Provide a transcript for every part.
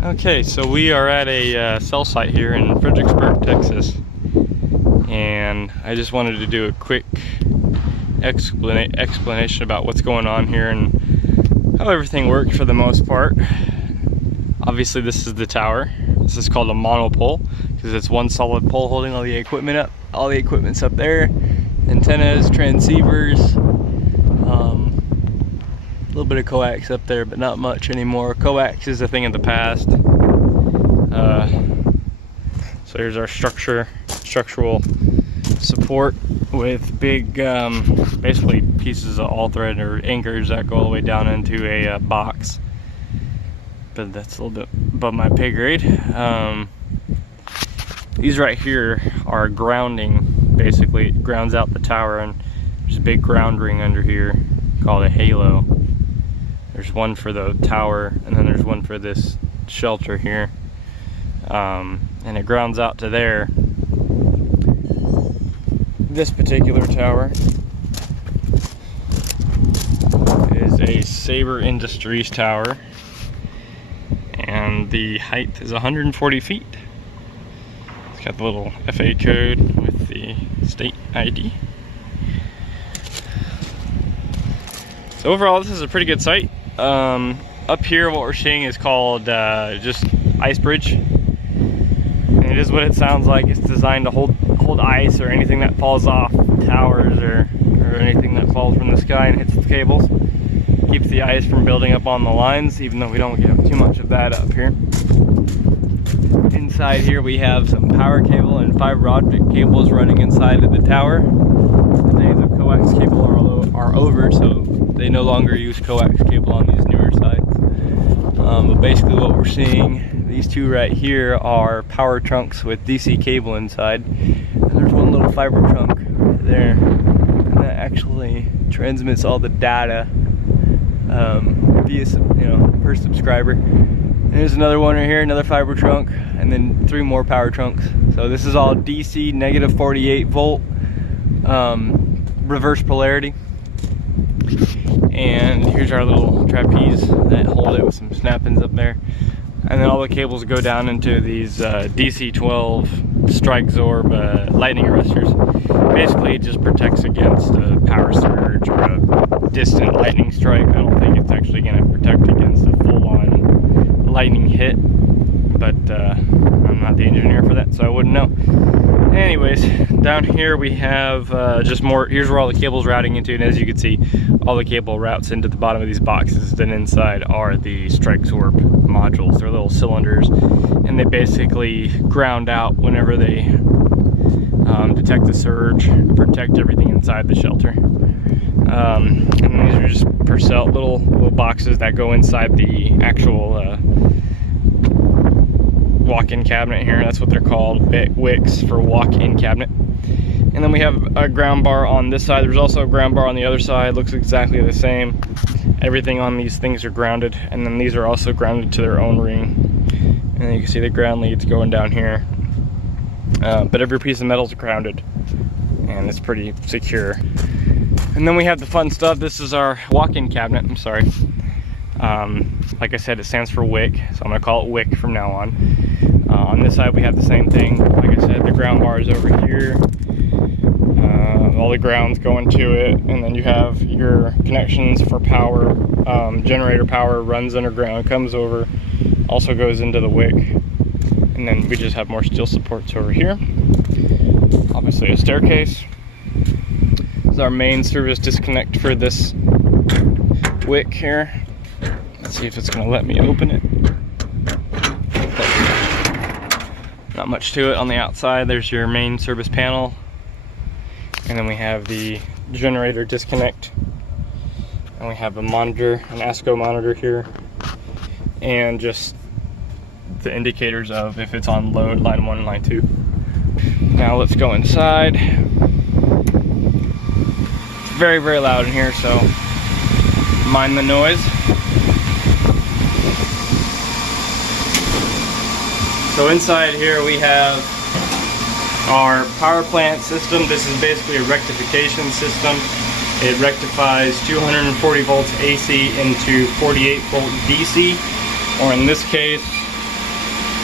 Okay, so we are at a cell site here in Fredericksburg, Texas, and I just wanted to do a quick explanation about what's going on here and how everything works for the most part. Obviously, this is the tower. This is called a monopole because it's one solid pole holding all the equipment up. All the equipment's up there, antennas, transceivers, a little bit of coax up there, but not much anymore. Coax is a thing of the past. So here's our structural support with big, basically pieces of all thread or anchors that go all the way down into a box. But that's a little bit above my pay grade. These right here are grounding. Basically, it grounds out the tower, and there's a big ground ring under here called a halo. There's one for the tower, and then there's one for this shelter here. And it grounds out to there. This particular tower is a Sabre Industries tower, and the height is 140 feet. It's got the little FA code with the state ID. So overall, this is a pretty good site. Up here, what we're seeing is called just ice bridge. And it is what it sounds like. It's designed to hold ice or anything that falls off towers or anything that falls from the sky and hits the cables. Keeps the ice from building up on the lines, even though we don't get too much of that up here. Inside here we have some power cable and fiber optic cables running inside of the tower. The days of coax cable are over, so they no longer use coax cable on these newer sites. But basically what we're seeing, these two right here are power trunks with DC cable inside. And there's one little fiber trunk there, and that actually transmits all the data via, per subscriber. And there's another one right here, another fiber trunk, and then 3 more power trunks. So this is all DC, negative 48 volt, reverse polarity. And here's our little trapeze that hold it with some snap-ins up there. And then all the cables go down into these DC-12 strike zorb lightning arresters. Basically, it just protects against a power surge or a distant lightning strike. I don't think it's actually going to protect against a full-on lightning hit, but I'm not the engineer for that, so I wouldn't know. Anyways, down here we have just more. Here's where all the cable's routing into, and as you can see, all the cable routes into the bottom of these boxes. Then inside are the strike zorb modules. They're little cylinders, and they basically ground out whenever they detect a surge, protect everything inside the shelter. And these are just Purcell little boxes that go inside the actual walk-in cabinet here. That's what they're called, wicks for walk-in cabinet. And then we have a ground bar on this side. There's also a ground bar on the other side. Looks exactly the same. Everything on these things are grounded, and then these are also grounded to their own ring. And then you can see the ground leads going down here. But every piece of metal is grounded, and it's pretty secure. And then we have the fun stuff. This is our walk-in cabinet. I'm sorry. Like I said, it stands for wick, so I'm gonna call it wick from now on. On this side we have the same thing. Like I said, the ground bar is over here. All the ground's going to it, and then you have your connections for power. Generator power runs underground, comes over, also goes into the wick. And then we just have more steel supports over here. Obviously a staircase. This is our main service disconnect for this wick here. Let's see if it's gonna let me open it. Not much to it on the outside. There's your main service panel. And then we have the generator disconnect. And we have a monitor, an ASCO monitor here. And just the indicators of if it's on load, line 1 and line 2. Now let's go inside. It's very, very loud in here, so mind the noise. So inside here we have our power plant system. This is basically a rectification system. It rectifies 240 volts AC into 48 volt DC, or in this case,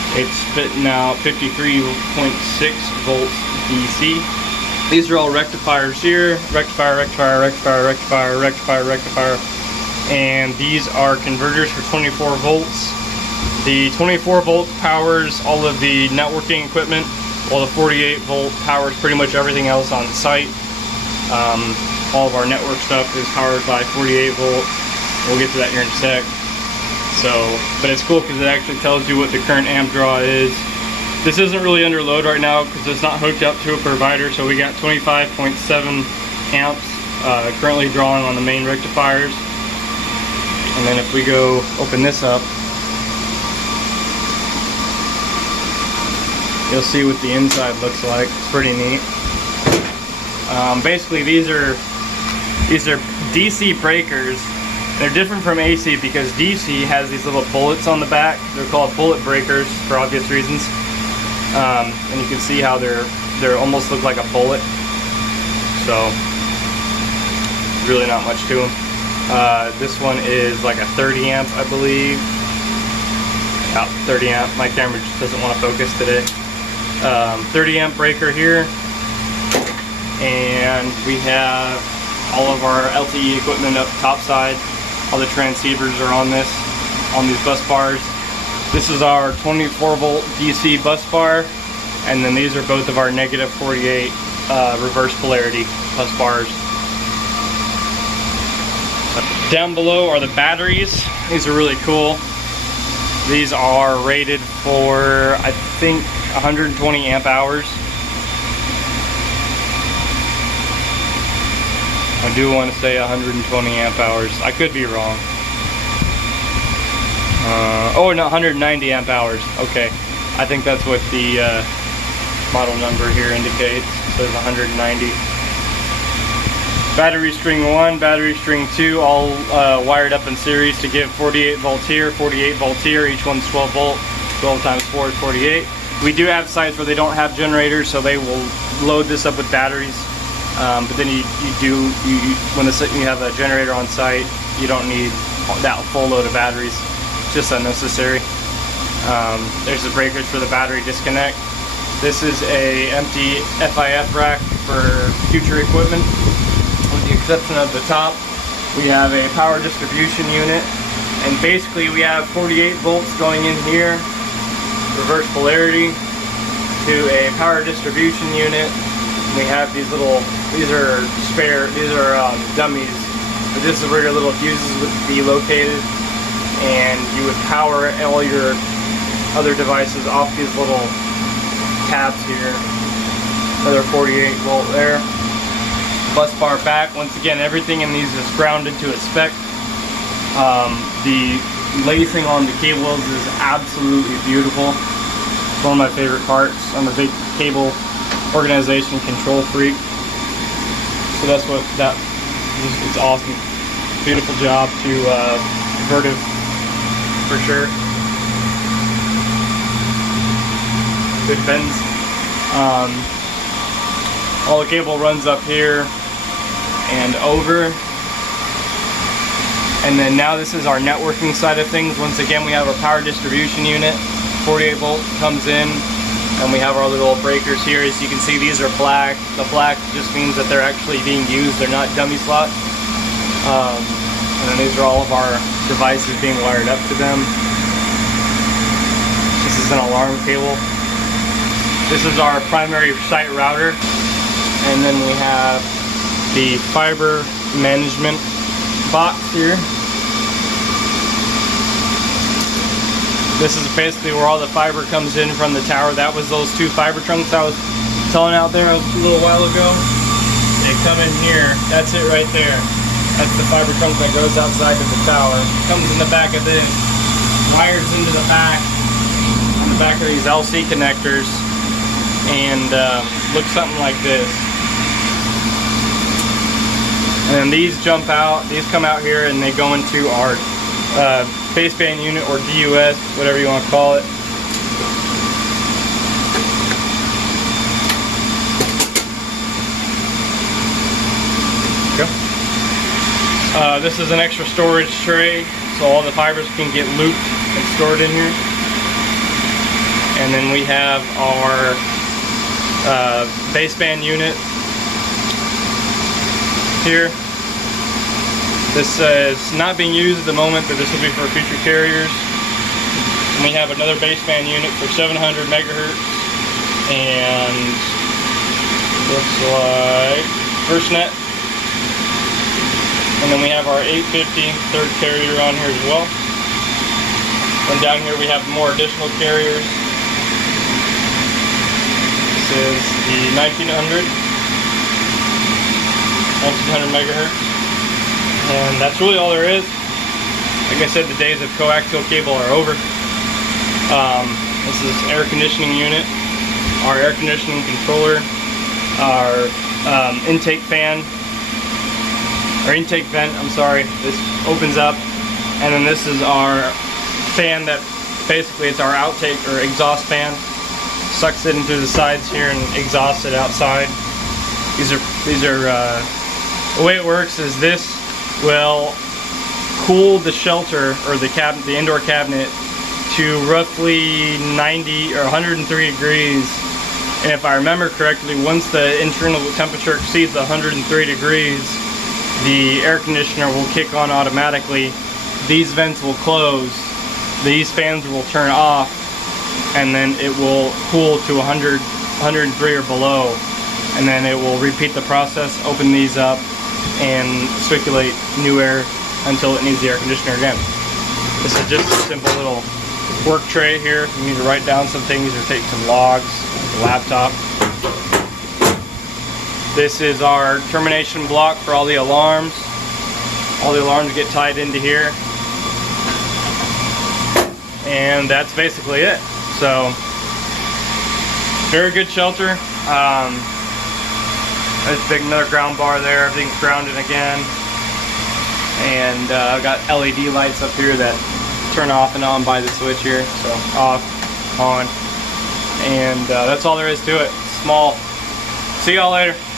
It's spitting out 53.6 volts DC. These are all rectifiers here. Rectifier, rectifier, rectifier, rectifier, rectifier, rectifier. And these are converters for 24 volts. The 24 volt powers all of the networking equipment, while the 48 volt powers pretty much everything else on site. All of our network stuff is powered by 48 volt. We'll get to that here in a sec. So, but it's cool because it actually tells you what the current amp draw is. This isn't really under load right now because it's not hooked up to a provider, so we got 25.7 amps currently drawing on the main rectifiers. And then if we go open this up, you'll see what the inside looks like. It's pretty neat. Basically these are DC breakers. They're different from AC because DC has these little bullets on the back. They're called bullet breakers for obvious reasons. And you can see how they're almost look like a bullet. So really not much to them. This one is like a 30 amp, I believe. 30 amp. My camera just doesn't want to focus today. 30 amp breaker here. And we have all of our LTE equipment up top side. All the transceivers are on these bus bars. This is our 24 volt DC bus bar, and then these are both of our negative 48 reverse polarity bus bars. Down below are the batteries. These are really cool. These are rated for, I think, 120 amp hours. I do want to say 120 amp hours. I could be wrong. Oh no, 190 amp hours. Okay, I think that's what the model number here indicates. It says 190. Battery string 1, battery string 2, all wired up in series to give 48 volts here, 48 volts here. Each one's 12 volt. 12 times 4 is 48. We do have sites where they don't have generators, so they will load this up with batteries. But then when you have a generator on site, you don't need that full load of batteries. It's just unnecessary. There's the breakers for the battery disconnect. This is a empty FIF rack for future equipment. With the exception of the top, we have a power distribution unit, and basically we have 48 volts going in here, reverse polarity, to a power distribution unit. We have these are dummies. But this is where your little fuses would be located, and you would power all your other devices off these little tabs here. Another 48 volt there. Bus bar back. Once again, everything in these is grounded to a spec. The lacing on the cables is absolutely beautiful. It's one of my favorite parts. I'm a big cable organization control freak, so that's what it's awesome. Beautiful job to Vertiv for sure. Good bends. All the cable runs up here and over, and then now this is our networking side of things. Once again, we have our power distribution unit. 48 volt comes in, and we have our little breakers here. As you can see, these are black. The black just means that they're actually being used. They're not dummy slots. And then these are all of our devices being wired up to them. This is an alarm cable. This is our primary site router. And then we have the fiber management box here. This is basically where all the fiber comes in from the tower. That was those two fiber trunks I was telling out there a little while ago. They come in here. That's it right there. That's the fiber trunk that goes outside to the tower. Comes in the back of this. Wires into the back. On the back of these LC connectors. And looks something like this. And then these jump out. These come out here and they go into our baseband unit, or DUS, whatever you want to call it. This is an extra storage tray, so all the fibers can get looped and stored in here. And then we have our baseband unit here. This is not being used at the moment, but this will be for future carriers. And we have another baseband unit for 700 megahertz, and looks like FirstNet. And then we have our 850 third carrier on here as well. And down here we have more additional carriers. This is the 1900 megahertz. And that's really all there is. Like I said, the days of coaxial cable are over. This is air conditioning unit, our air conditioning controller, our intake fan, or intake vent, I'm sorry. This opens up, and then this is our fan that basically it's our outtake or exhaust fan. Sucks it in through the sides here and exhausts it outside. These are the way it works is this will cool the shelter or the cabinet, the indoor cabinet, to roughly 90 or 103 degrees. And if I remember correctly, once the internal temperature exceeds 103 degrees, the air conditioner will kick on automatically. These vents will close, these fans will turn off, and then it will cool to 100, 103 or below. And then it will repeat the process, open these up, and circulate new air until it needs the air conditioner again. This is just a simple little work tray here. If you need to write down some things or take some logs with the laptop. This is our termination block for all the alarms. All the alarms get tied into here. And that's basically it. So, very good shelter. There's another ground bar there, everything's grounded again. And I've got LED lights up here that turn off and on by the switch here. So off, on. And that's all there is to it. Small. See y'all later.